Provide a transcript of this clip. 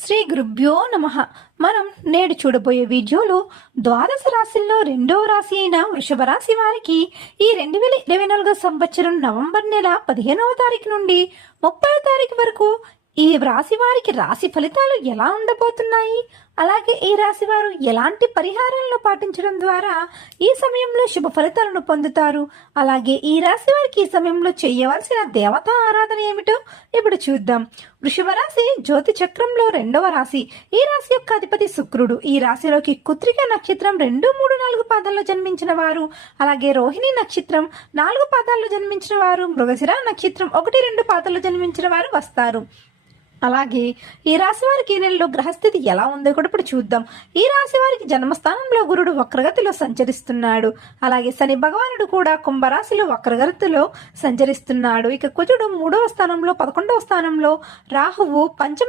శ్రీ గురుభ్యో నమః. మనం నేడు చూడబోయే వీడియోలో ద్వాదశ రాశుల్లో రెండవ రాశి అయిన వృషభ రాశి వారికి ఈ 2024 సంవత్సరం నవంబర్ నెల 15వ తారీఖు నుండి 30వ తారీఖు వరకు ఈ రాశి వారికి రాశి ఫలితాలు ఎలా ఉండబోతున్నాయి, అలాగే ఈ రాశి వారు ఎలాంటి పరిహారాలను పాటించడం ద్వారా ఈ సమయంలో శుభ ఫలితాలను పొందుతారు, అలాగే ఈ రాశి వారికి ఈ సమయంలో చేయవలసిన దేవతా ఆరాధన ఏమిటో ఇప్పుడు చూద్దాం. వృషభ రాశి జ్యోతి చక్రంలో రెండవ రాశి. ఈ రాశి యొక్క అధిపతి శుక్రుడు. ఈ రాశిలోకి కృత్తిక నక్షత్రం 2, 3, 4 పాదాల్లో జన్మించిన వారు, అలాగే రోహిణి నక్షత్రం 4 పాదాల్లో జన్మించిన వారు, మృగశిర నక్షత్రం 1, 2 పాదాల్లో జన్మించిన వారు వస్తారు. అలాగే ఈ రాశి వారికి ఈ నెలలో గ్రహస్థితి ఎలా ఉందో కూడా ఇప్పుడు చూద్దాం. ఈ రాశి వారికి జన్మస్థానంలో గురుడు వక్రగతిలో సంచరిస్తున్నాడు. అలాగే శని భగవానుడు కూడా కుంభరాశిలో వక్రగతిలో సంచరిస్తున్నాడు. ఇక కుజుడు 3వ స్థానంలో, 11వ స్థానంలో, రాహువు పంచమ